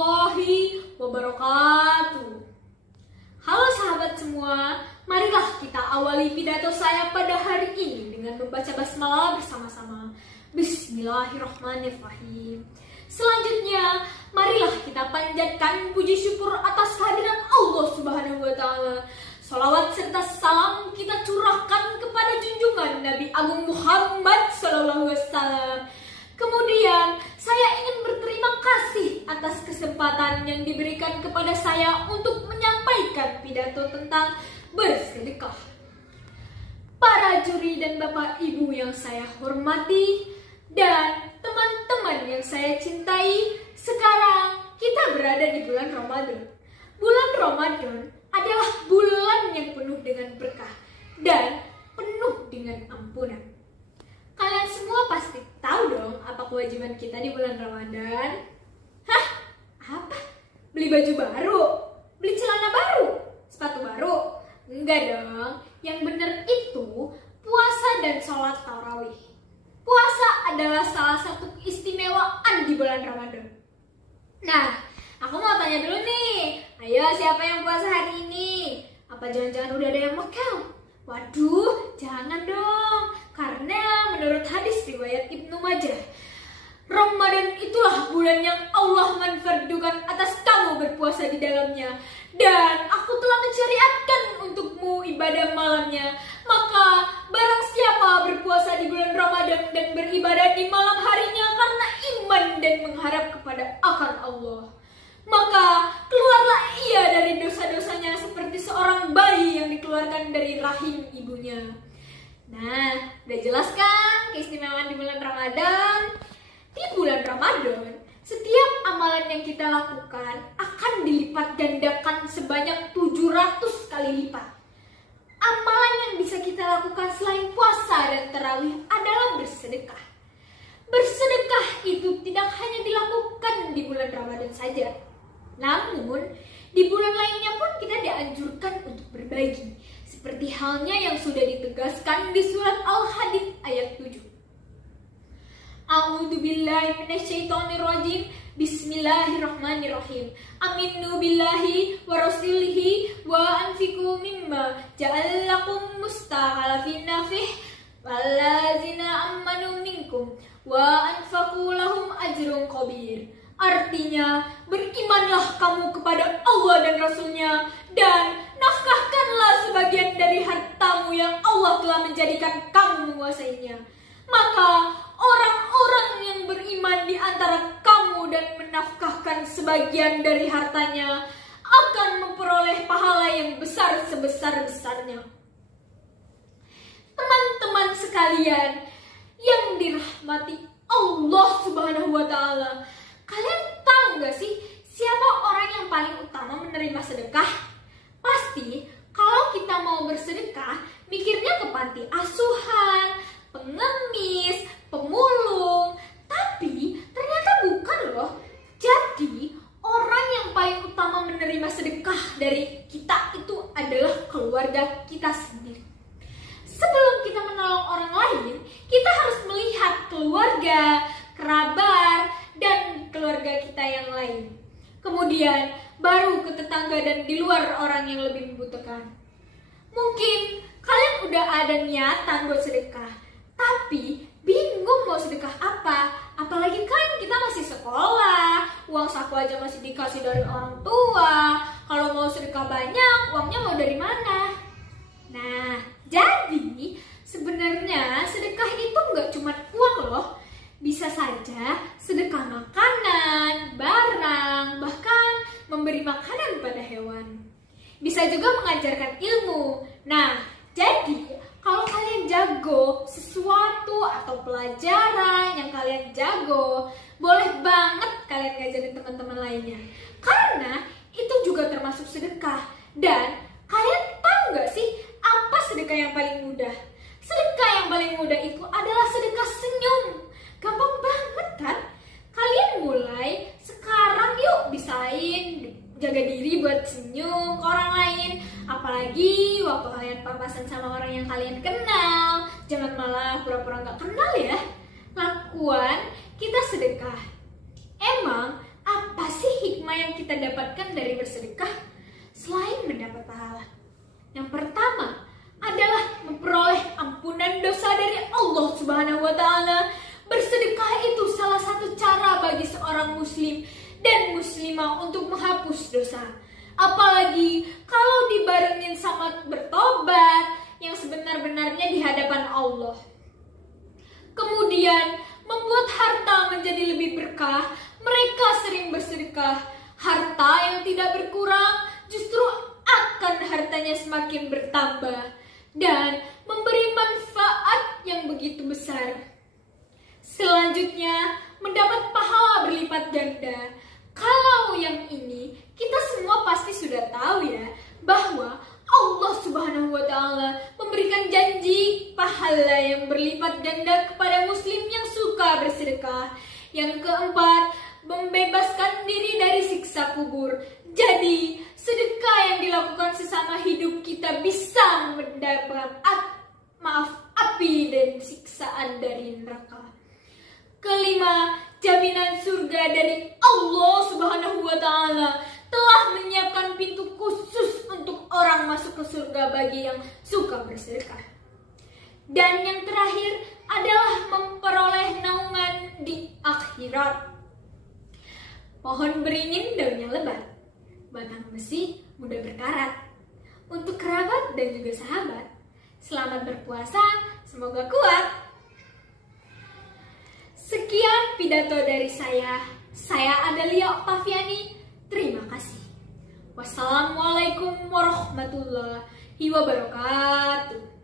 warahmatullahi wabarakatuh. Halo sahabat semua, marilah kita awali pidato saya pada hari ini dengan membaca basmalah bersama-sama. Bismillahirrahmanirrahim. Selanjutnya, marilah kita panjatkan puji syukur atas kehadiran Allah Subhanahu wa Ta'ala. Salawat serta salam kita curahkan kepada junjungan Nabi Agung Muhammad SAW. Kemudian, saya ingin berterima kasih atas kesempatan yang diberikan kepada saya untuk menyampaikan pidato tentang bersedekah. Para juri dan Bapak Ibu yang saya hormati, dan teman-teman yang saya cintai, sekarang kita berada di bulan Ramadan. Bulan Ramadan adalah bulan yang penuh dengan berkah dan penuh dengan ampunan. Kalian semua pasti tahu dong apa kewajiban kita di bulan Ramadan? Hah? Apa? Beli baju baru? Beli celana baru? Sepatu baru? Enggak dong. Yang benar itu puasa dan sholat tarawih. Puasa adalah salah satu keistimewaan di bulan Ramadan. Nah, aku mau tanya dulu nih. Ayo, siapa yang puasa hari ini? Apa jangan-jangan udah ada yang mekel? Waduh, jangan dong. Karena menurut hadis riwayat Ibnu Majah, Ramadan itulah bulan yang Allah menfardukan atas kamu berpuasa di dalamnya. Dan aku telah mensyariatkan untukmu ibadah malamnya. Maka barang siapa berpuasa di bulan Ramadan dan beribadah di malam harinya karena iman dan mengharap kepada akan Allah, maka keluarlah ia dari dosa-dosanya seperti seorang bayi yang dikeluarkan dari rahim ibunya. Nah, udah jelas kan keistimewaan di bulan Ramadan? Di bulan Ramadan, setiap amalan yang kita lakukan akan dilipat gandakan sebanyak 700 kali lipat. Amalan yang bisa kita lakukan selain puasa dan tarawih adalah bersedekah. Bersedekah itu tidak hanya dilakukan di bulan Ramadan saja. Namun, di bulan lainnya pun kita dianjurkan untuk berbagi. Seperti halnya yang sudah ditegaskan di surat Al-Hadid ayat 7. A'udzu billahi minasyaitonir rajim. Bismillahirrahmanirrahim. Aminu billahi wa rasulihi wa anfiqu mimma ja'alakum mustakhlifin fih wallazina amanu minkum wa anfaqu lahum ajrun kabir. Artinya, berimanlah kamu kepada Allah dan Rasul-Nya dan nafkahkanlah sebagian dari hartamu yang Allah telah menjadikan kamu menguasainya. Maka orang-orang yang beriman di antara kamu dan menafkahkan sebagian dari hartanya akan memperoleh pahala yang besar sebesar-besarnya. Teman-teman sekalian yang dirahmati Allah Subhanahu wa Ta'ala, kalian tahu gak sih siapa orang yang paling utama menerima sedekah? Pasti kalau kita mau bersedekah, mikirnya ke panti asuhan, pengemis, pemulung. Tapi ternyata bukan loh. Jadi orang yang paling utama menerima sedekah dari kita itu adalah keluarga kita sendiri. Sebelum kita menolong orang lain, kita harus melihat keluarga, kerabat, dan keluarga kita yang lain. Kemudian baru ke tetangga dan di luar orang yang lebih membutuhkan. Mungkin kalian udah ada niatan buat sedekah, tapi bingung mau sedekah apa. Apalagi kan kita masih sekolah, uang saku aja masih dikasih dari orang tua. Kalau mau sedekah banyak, uangnya mau dari mana? Nah, jadi sebenarnya sedekah itu nggak cuma uang loh. Bisa saja sedekah makanan, barang, bahkan memberi makanan pada hewan. Bisa juga mengajarkan ilmu. Nah, jadi kalau kalian jago sesuatu atau pelajaran yang kalian jago, boleh banget kalian ngajarin teman-teman lainnya. Karena itu juga termasuk sedekah. Dan kalian tahu nggak sih apa sedekah yang paling mudah? Sedekah yang paling mudah itu adalah sedekah senyum. Gampang banget kan? Kalian mulai sekarang yuk bisain jaga diri buat senyum ke orang lain. Apalagi waktu kalian papasan sama orang yang kalian kenal. Jangan malah pura-pura gak kenal ya. Lakuan kita sedekah. Emang apa sih hikmah kelima yang kita dapatkan dari bersedekah selain mendapat pahala. Yang pertama adalah memperoleh ampunan dosa dari Allah Subhanahu wa Ta'ala. Bersedekah itu salah satu cara bagi seorang muslim dan muslimah untuk menghapus dosa. Apalagi kalau dibarengin sama bertobat yang sebenar-benarnya di hadapan Allah. Kemudian membuat harta menjadi lebih berkah. Mereka sering bersedekah. Harta yang tidak berkurang justru akan hartanya semakin bertambah dan memberi manfaat yang begitu besar. Selanjutnya, mendapat pahala berlipat ganda. Kalau yang ini, kita semua pasti sudah tahu ya, bahwa Allah Subhanahu wa Ta'ala memberikan janji pahala yang berlipat ganda kepada muslim yang suka bersedekah. Yang keempat, membebaskan diri dari siksa kubur. Jadi, sedekah yang dilakukan sesama hidup kita bisa mendapat api dan siksaan dari neraka. Kelima, jaminan surga dari Allah Subhanahu wa Ta'ala telah menyiapkan pintu khusus untuk orang masuk ke surga bagi yang suka bersedekah. Dan yang terakhir adalah memperoleh naungan di akhirat. Pohon beringin daunnya lebat, batang besi mudah berkarat. Untuk kerabat dan juga sahabat, selamat berpuasa, semoga kuat. Sekian pidato dari saya Adalia Oktaviani, terima kasih. Wassalamualaikum warahmatullahi wabarakatuh.